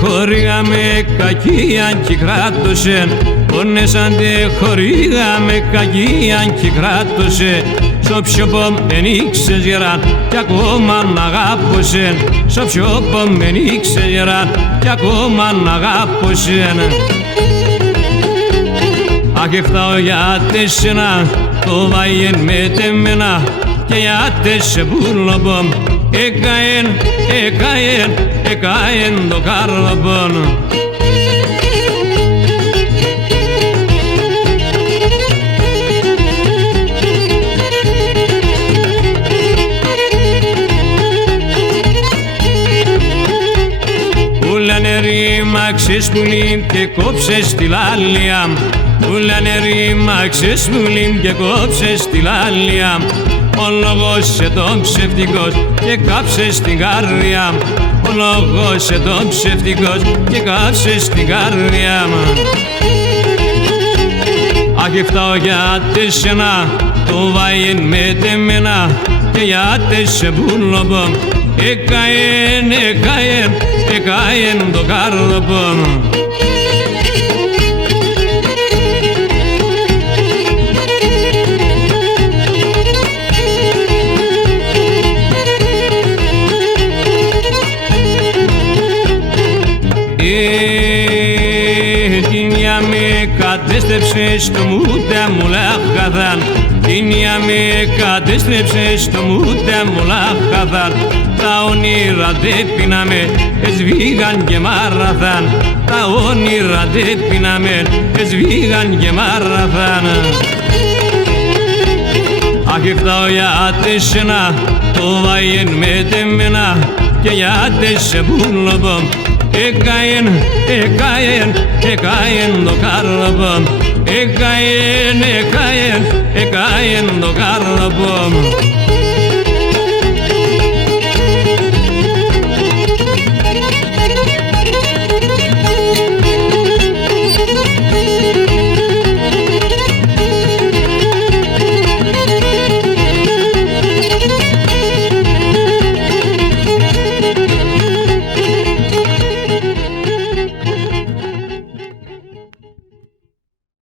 χωρίγαμε κακίαν κι κράτωσε, πόνες αντεχωρίγαμε κακίαν κι κράτωσε. Στο ψιοπό δεν ήξερες γεράν κι ακόμα να αγάπωσε, στο ψιοπό δεν ήξερες γεράν κι ακόμα να αγάπωσε. Αχ, έφταω για τέσσερα, το βάιεν με τεμένα και για τέσσερα πουλοπό. Εκαέν το καρλοπόν. Ούλανε ρήμα ξεσπουλήν και κόψες τη λάλια. Ούλανε ρήμα ξεσπουλήν και κόψες τη λάλια. Ο λόγος σε τον ψευτικός και κάψες την καρδιά. Ο λόγος σε τον ψευτικός και κάψες την καρδιά. Αχ, έφταω για τέσσερα, το βάιεν με τεμένα και για τέσσερα πουλοπό. Εκαέν το καρλοπό. Τίνια με κατέστρεψε στο μούτα μου λαχαδάν. Τίνια με κατέστρεψε στο μούτα μου λαχαδάν. Τα όνειρα δεν πίναμε, εσβήγαν και μάραθαν. Τα όνειρα δεν πίναμε, εσβήγαν και μάραθαν. Αχ, έφταω για τέσσερα, το βάιεν με τεμένα και για τέσσερα πουλοπό. Εκαέν το καρλοπό. Εκαέν το καρλοπό.